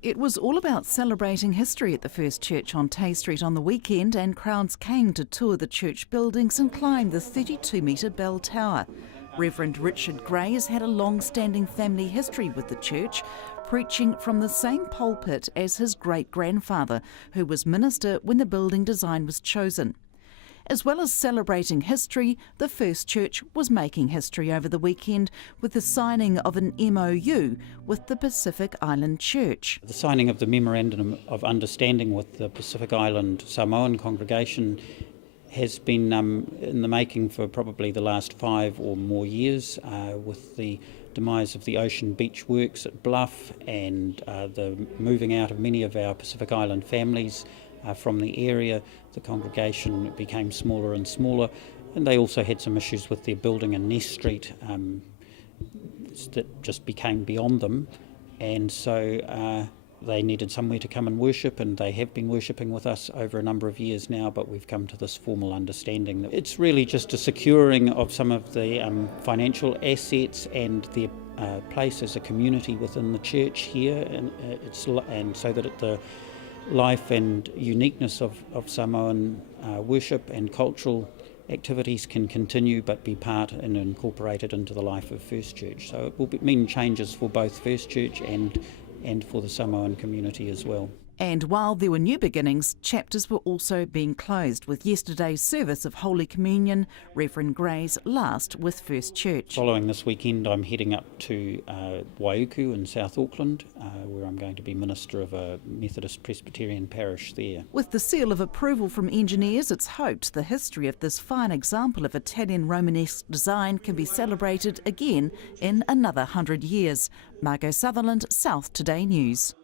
It was all about celebrating history at the First Church on Tay Street on the weekend, and crowds came to tour the church buildings and climb the 32-metre bell tower. Reverend Richard Gray has had a long-standing family history with the church, preaching from the same pulpit as his great-grandfather, who was minister when the building design was chosen. As well as celebrating history, the First Church was making history over the weekend with the signing of an MOU with the Pacific Island Church. The signing of the Memorandum of Understanding with the Pacific Island Samoan congregation has been in the making for probably the last 5 or more years, with the demise of the Ocean Beach Works at Bluff and the moving out of many of our Pacific Island families from the area. The congregation became smaller and smaller, and they also had some issues with their building in Ness Street that just became beyond them, and so they needed somewhere to come and worship, and they have been worshipping with us over a number of years now, but we've come to this formal understanding. It's really just a securing of some of the financial assets and their place as a community within the church here, and so that the life and uniqueness of Samoan worship and cultural activities can continue but be part and incorporated into the life of First Church. So it will mean changes for both First Church and for the Samoan community as well. And while there were new beginnings, chapters were also being closed, with yesterday's service of Holy Communion, Reverend Gray's last with First Church. Following this weekend, I'm heading up to Waiuku in South Auckland, where I'm going to be minister of a Methodist Presbyterian parish there. With the seal of approval from engineers, it's hoped the history of this fine example of Italian Romanesque design can be celebrated again in another 100 years. Margot Sutherland, South Today News.